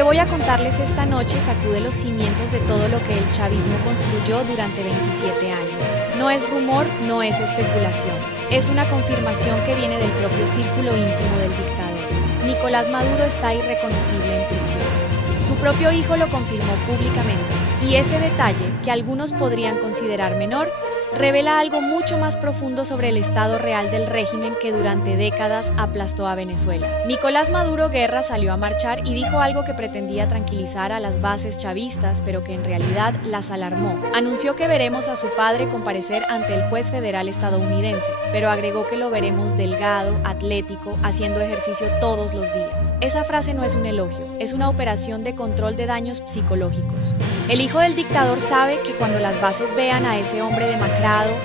que voy a contarles esta noche sacude los cimientos de todo lo que el chavismo construyó durante 27 años. No es rumor, no es especulación. Es una confirmación que viene del propio círculo íntimo del dictador. Nicolás Maduro está irreconocible en prisión. Su propio hijo lo confirmó públicamente. Y ese detalle, que algunos podrían considerar menor, revela algo mucho más profundo sobre el estado real del régimen que durante décadas aplastó a Venezuela. Nicolás Maduro Guerra salió a marchar y dijo algo que pretendía tranquilizar a las bases chavistas, pero que en realidad las alarmó. Anunció que veremos a su padre comparecer ante el juez federal estadounidense, pero agregó que lo veremos delgado, atlético, haciendo ejercicio todos los días. Esa frase no es un elogio, es una operación de control de daños psicológicos. El hijo del dictador sabe que cuando las bases vean a ese hombre demacrado,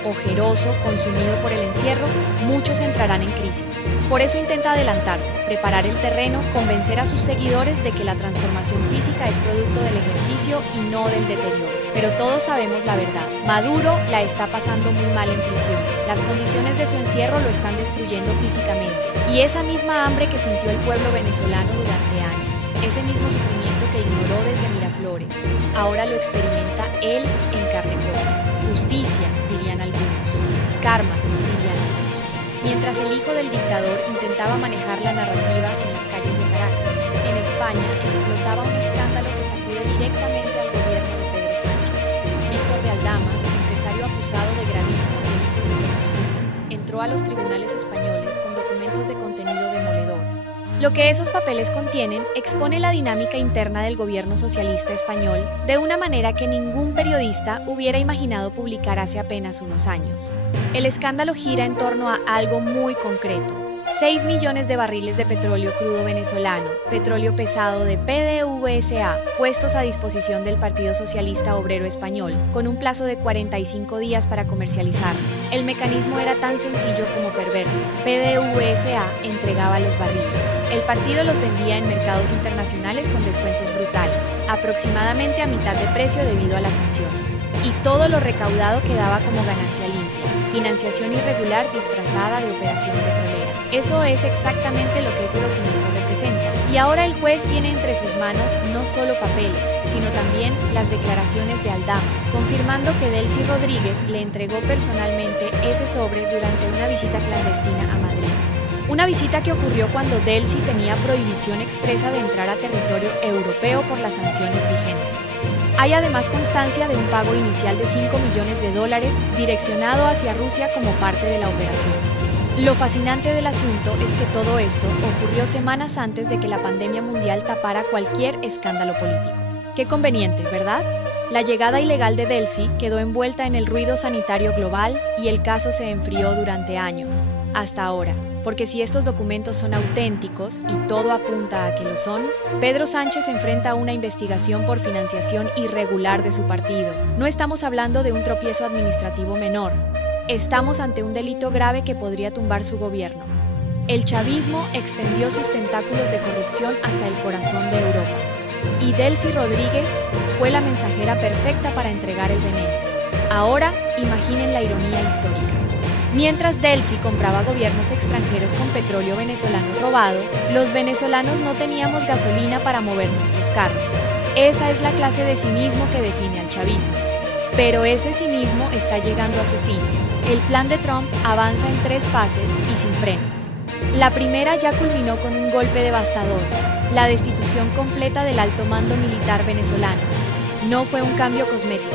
ojeroso, consumido por el encierro, muchos entrarán en crisis. Por eso intenta adelantarse, preparar el terreno, convencer a sus seguidores de que la transformación física es producto del ejercicio y no del deterioro. Pero todos sabemos la verdad. Maduro la está pasando muy mal en prisión. Las condiciones de su encierro lo están destruyendo físicamente. Y esa misma hambre que sintió el pueblo venezolano durante años, ese mismo sufrimiento que ignoró desde Miraflores, ahora lo experimenta él en carne propia. Justicia, dirían algunos. Karma, dirían otros. Mientras el hijo del dictador intentaba manejar la narrativa en las calles de Caracas, en España explotaba un escándalo que sacude directamente al gobierno de Pedro Sánchez. Víctor de Aldama, empresario acusado de gravísimos delitos de corrupción, entró a los tribunales españoles con documentos de contenido demoledor. Lo que esos papeles contienen expone la dinámica interna del gobierno socialista español de una manera que ningún periodista hubiera imaginado publicar hace apenas unos años. El escándalo gira en torno a algo muy concreto: 6 millones de barriles de petróleo crudo venezolano, petróleo pesado de PDVSA, puestos a disposición del Partido Socialista Obrero Español, con un plazo de 45 días para comercializarlo. El mecanismo era tan sencillo como perverso. PDVSA entregaba los barriles. El partido los vendía en mercados internacionales con descuentos brutales, aproximadamente a mitad de precio debido a las sanciones. Y todo lo recaudado quedaba como ganancia limpia, financiación irregular disfrazada de operación petrolera. Eso es exactamente lo que ese documento representa. Y ahora el juez tiene entre sus manos no solo papeles, sino también las declaraciones de Aldama, confirmando que Delcy Rodríguez le entregó personalmente ese sobre durante una visita clandestina a Madrid. Una visita que ocurrió cuando Delcy tenía prohibición expresa de entrar a territorio europeo por las sanciones vigentes. Hay además constancia de un pago inicial de $5 millones direccionado hacia Rusia como parte de la operación. Lo fascinante del asunto es que todo esto ocurrió semanas antes de que la pandemia mundial tapara cualquier escándalo político. Qué conveniente, ¿verdad? La llegada ilegal de Delcy quedó envuelta en el ruido sanitario global y el caso se enfrió durante años, hasta ahora. Porque si estos documentos son auténticos, y todo apunta a que lo son, Pedro Sánchez enfrenta una investigación por financiación irregular de su partido. No estamos hablando de un tropiezo administrativo menor. Estamos ante un delito grave que podría tumbar su gobierno. El chavismo extendió sus tentáculos de corrupción hasta el corazón de Europa. Y Delcy Rodríguez fue la mensajera perfecta para entregar el veneno. Ahora, imaginen la ironía histórica. Mientras Delcy compraba gobiernos extranjeros con petróleo venezolano robado, los venezolanos no teníamos gasolina para mover nuestros carros. Esa es la clase de cinismo que define al chavismo. Pero ese cinismo está llegando a su fin. El plan de Trump avanza en 3 fases y sin frenos. La primera ya culminó con un golpe devastador: la destitución completa del alto mando militar venezolano. No fue un cambio cosmético,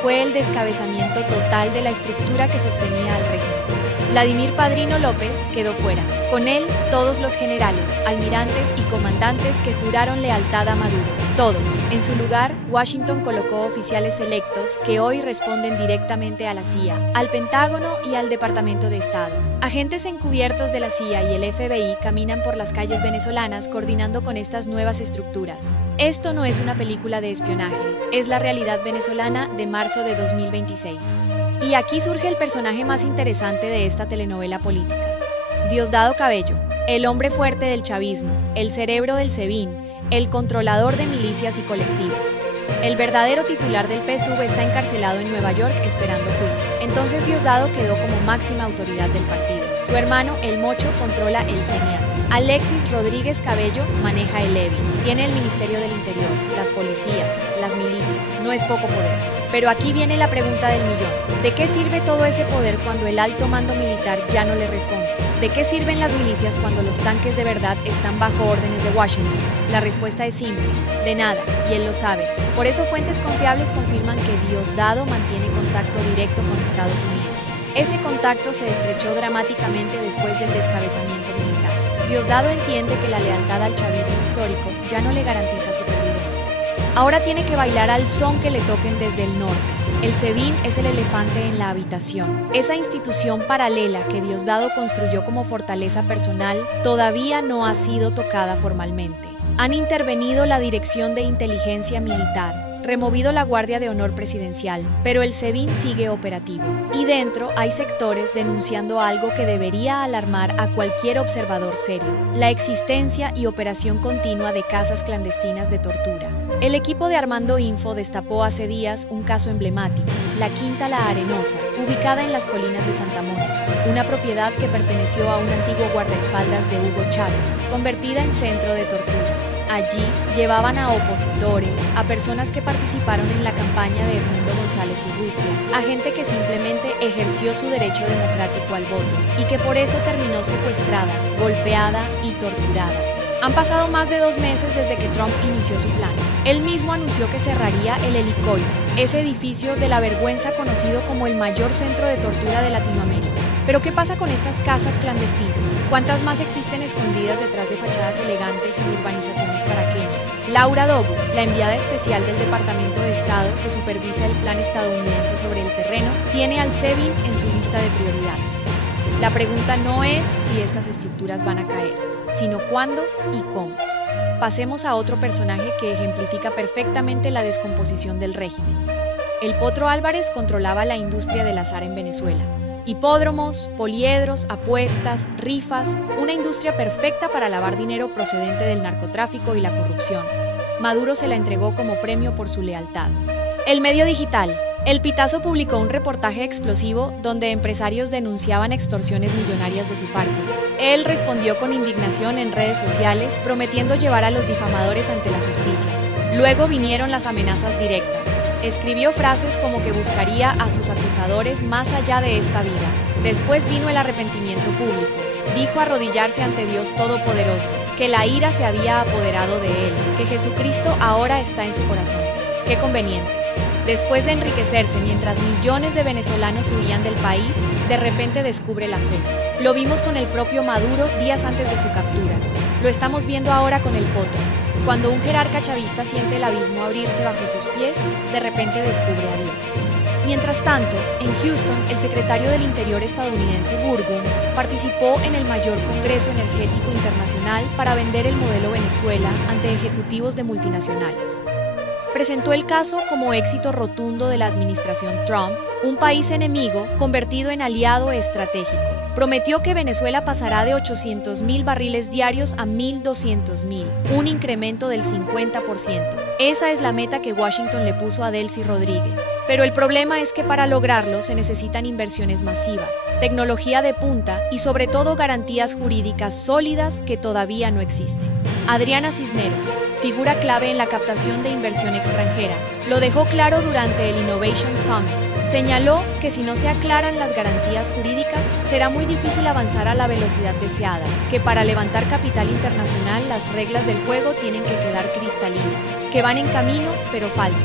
fue el descabezamiento total de la estructura que sostenía al régimen. Vladimir Padrino López quedó fuera. Con él, todos los generales, almirantes y comandantes que juraron lealtad a Maduro. Todos. En su lugar, Washington colocó oficiales selectos que hoy responden directamente a la CIA, al Pentágono y al Departamento de Estado. Agentes encubiertos de la CIA y el FBI caminan por las calles venezolanas coordinando con estas nuevas estructuras. Esto no es una película de espionaje, es la realidad venezolana de marzo de 2026. Y aquí surge el personaje más interesante de esta telenovela política. Diosdado Cabello, el hombre fuerte del chavismo, el cerebro del SEBIN, el controlador de milicias y colectivos. El verdadero titular del PSUV está encarcelado en Nueva York esperando juicio. Entonces Diosdado quedó como máxima autoridad del partido. Su hermano, el Mocho, controla el CENIAT. Alexis Rodríguez Cabello maneja el EBIN. Tiene el Ministerio del Interior, las policías, las milicias. No es poco poder. Pero aquí viene la pregunta del millón. ¿De qué sirve todo ese poder cuando el alto mando militar ya no le responde? ¿De qué sirven las milicias cuando los tanques de verdad están bajo órdenes de Washington? La respuesta es simple, de nada, y él lo sabe. Por eso fuentes confiables confirman que Diosdado mantiene contacto directo con Estados Unidos. Ese contacto se estrechó dramáticamente después del descabezamiento militar. Diosdado entiende que la lealtad al chavismo histórico ya no le garantiza supervivencia. Ahora tiene que bailar al son que le toquen desde el norte. El SEBIN es el elefante en la habitación. Esa institución paralela que Diosdado construyó como fortaleza personal todavía no ha sido tocada formalmente. Han intervenido la Dirección de Inteligencia Militar, removido la Guardia de Honor Presidencial, pero el SEBIN sigue operativo. Y dentro hay sectores denunciando algo que debería alarmar a cualquier observador serio: la existencia y operación continua de casas clandestinas de tortura. El equipo de Armando Info destapó hace días un caso emblemático, la Quinta La Arenosa, ubicada en las colinas de Santa Mónica, una propiedad que perteneció a un antiguo guardaespaldas de Hugo Chávez, convertida en centro de torturas. Allí llevaban a opositores, a personas que participaron en la campaña de Edmundo González Urrutia, a gente que simplemente ejerció su derecho democrático al voto y que por eso terminó secuestrada, golpeada y torturada. Han pasado más de 2 meses desde que Trump inició su plan. Él mismo anunció que cerraría el Helicoide, ese edificio de la vergüenza conocido como el mayor centro de tortura de Latinoamérica. Pero ¿qué pasa con estas casas clandestinas? ¿Cuántas más existen escondidas detrás de fachadas elegantes en urbanizaciones caraqueñas? Laura Dogu, la enviada especial del Departamento de Estado que supervisa el plan estadounidense sobre el terreno, tiene al SEBIN en su lista de prioridades. La pregunta no es si estas estructuras van a caer, sino cuándo y cómo. Pasemos a otro personaje que ejemplifica perfectamente la descomposición del régimen. El Potro Álvarez controlaba la industria del azar en Venezuela. Hipódromos, poliedros, apuestas, rifas, una industria perfecta para lavar dinero procedente del narcotráfico y la corrupción. Maduro se la entregó como premio por su lealtad. El medio digital. El Pitazo publicó un reportaje explosivo donde empresarios denunciaban extorsiones millonarias de su parte. Él respondió con indignación en redes sociales, prometiendo llevar a los difamadores ante la justicia. Luego vinieron las amenazas directas. Escribió frases como que buscaría a sus acusadores más allá de esta vida. Después vino el arrepentimiento público. Dijo arrodillarse ante Dios Todopoderoso, que la ira se había apoderado de él, que Jesucristo ahora está en su corazón. ¡Qué conveniente! Después de enriquecerse mientras millones de venezolanos huían del país, de repente descubre la fe. Lo vimos con el propio Maduro días antes de su captura. Lo estamos viendo ahora con el Potro. Cuando un jerarca chavista siente el abismo abrirse bajo sus pies, de repente descubre a Dios. Mientras tanto, en Houston, el secretario del Interior estadounidense Burgum participó en el mayor congreso energético internacional para vender el modelo Venezuela ante ejecutivos de multinacionales. Presentó el caso como éxito rotundo de la administración Trump, un país enemigo convertido en aliado estratégico. Prometió que Venezuela pasará de 800.000 barriles diarios a 1.200.000, un incremento del 50%. Esa es la meta que Washington le puso a Delcy Rodríguez. Pero el problema es que para lograrlo se necesitan inversiones masivas, tecnología de punta y sobre todo garantías jurídicas sólidas que todavía no existen. Adriana Cisneros, figura clave en la captación de inversión extranjera, lo dejó claro durante el Innovation Summit. Señaló que si no se aclaran las garantías jurídicas, será muy difícil avanzar a la velocidad deseada, que para levantar capital internacional las reglas del juego tienen que quedar cristalinas, que van en camino pero falta.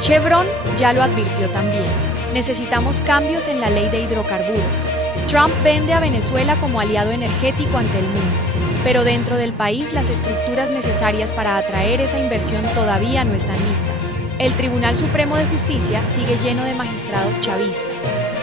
Chevron ya lo advirtió también. Necesitamos cambios en la ley de hidrocarburos. Trump vende a Venezuela como aliado energético ante el mundo, pero dentro del país las estructuras necesarias para atraer esa inversión todavía no están listas. El Tribunal Supremo de Justicia sigue lleno de magistrados chavistas.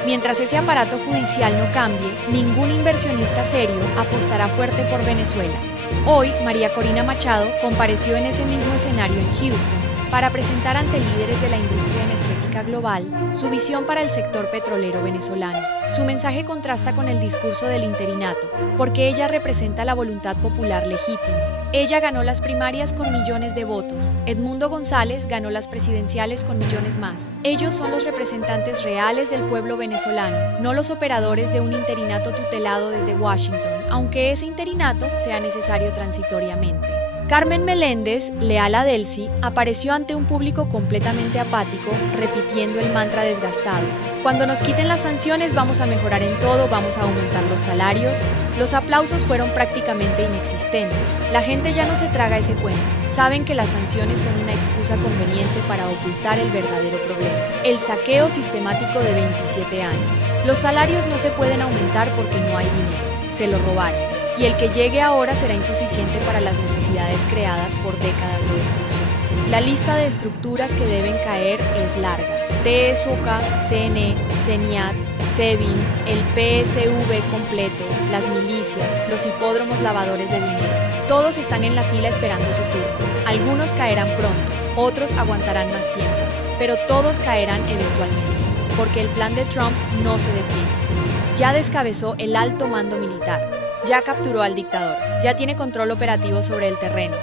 Mientras ese aparato judicial no cambie, ningún inversionista serio apostará fuerte por Venezuela. Hoy, María Corina Machado compareció en ese mismo escenario en Houston para presentar ante líderes de la industria energética económica global, su visión para el sector petrolero venezolano. Su mensaje contrasta con el discurso del interinato, porque ella representa la voluntad popular legítima. Ella ganó las primarias con millones de votos. Edmundo González ganó las presidenciales con millones más. Ellos son los representantes reales del pueblo venezolano, no los operadores de un interinato tutelado desde Washington, aunque ese interinato sea necesario transitoriamente. Carmen Meléndez, leal a Delcy, apareció ante un público completamente apático, repitiendo el mantra desgastado. Cuando nos quiten las sanciones vamos a mejorar en todo, vamos a aumentar los salarios. Los aplausos fueron prácticamente inexistentes. La gente ya no se traga ese cuento. Saben que las sanciones son una excusa conveniente para ocultar el verdadero problema: el saqueo sistemático de 27 años. Los salarios no se pueden aumentar porque no hay dinero. Se lo robaron. Y el que llegue ahora será insuficiente para las necesidades creadas por décadas de destrucción. La lista de estructuras que deben caer es larga. TSOCA, CNE, CENIAT, SEBIN, el PSV completo, las milicias, los hipódromos lavadores de dinero. Todos están en la fila esperando su turno. Algunos caerán pronto, otros aguantarán más tiempo, pero todos caerán eventualmente, porque el plan de Trump no se detiene. Ya descabezó el alto mando militar. Ya capturó al dictador, ya tiene control operativo sobre el terreno.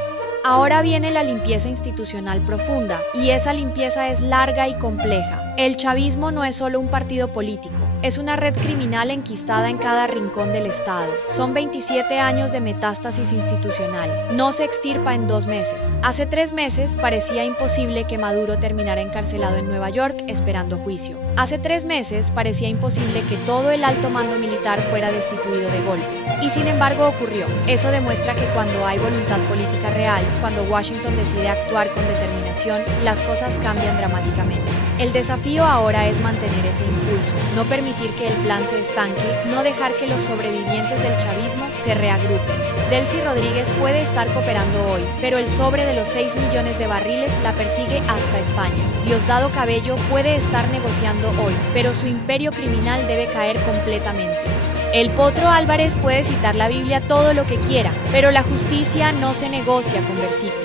Ahora viene la limpieza institucional profunda, y esa limpieza es larga y compleja. El chavismo no es solo un partido político, es una red criminal enquistada en cada rincón del Estado. Son 27 años de metástasis institucional. No se extirpa en 2 meses. Hace 3 meses parecía imposible que Maduro terminara encarcelado en Nueva York esperando juicio. Hace 3 meses parecía imposible que todo el alto mando militar fuera destituido de golpe. Y sin embargo ocurrió. Eso demuestra que cuando hay voluntad política real, cuando Washington decide actuar con determinación, las cosas cambian dramáticamente. El desafío ahora es mantener ese impulso, no permitir que el plan se estanque, no dejar que los sobrevivientes del chavismo se reagrupen. Delcy Rodríguez puede estar cooperando hoy, pero el sobre de los 6 millones de barriles la persigue hasta España. Diosdado Cabello puede estar negociando hoy, pero su imperio criminal debe caer completamente. El Potro Álvarez puede citar la Biblia todo lo que quiera, pero la justicia no se negocia con versículos.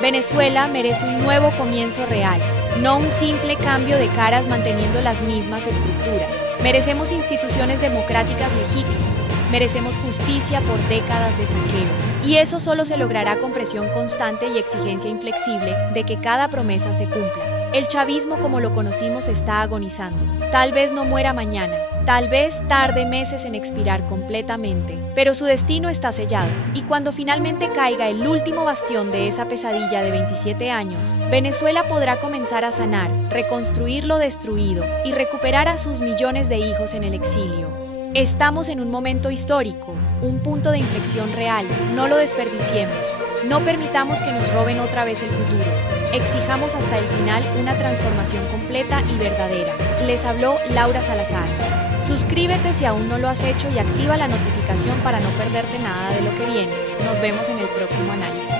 Venezuela merece un nuevo comienzo real, no un simple cambio de caras manteniendo las mismas estructuras. Merecemos instituciones democráticas legítimas, merecemos justicia por décadas de saqueo. Y eso solo se logrará con presión constante y exigencia inflexible de que cada promesa se cumpla. El chavismo como lo conocimos está agonizando. Tal vez no muera mañana, tal vez tarde meses en expirar completamente, pero su destino está sellado. Y cuando finalmente caiga el último bastión de esa pesadilla de 27 años, Venezuela podrá comenzar a sanar, reconstruir lo destruido y recuperar a sus millones de hijos en el exilio. Estamos en un momento histórico, un punto de inflexión real. No lo desperdiciemos. No permitamos que nos roben otra vez el futuro. Exijamos hasta el final una transformación completa y verdadera. Les habló Laura Salazar. Suscríbete si aún no lo has hecho y activa la notificación para no perderte nada de lo que viene. Nos vemos en el próximo análisis.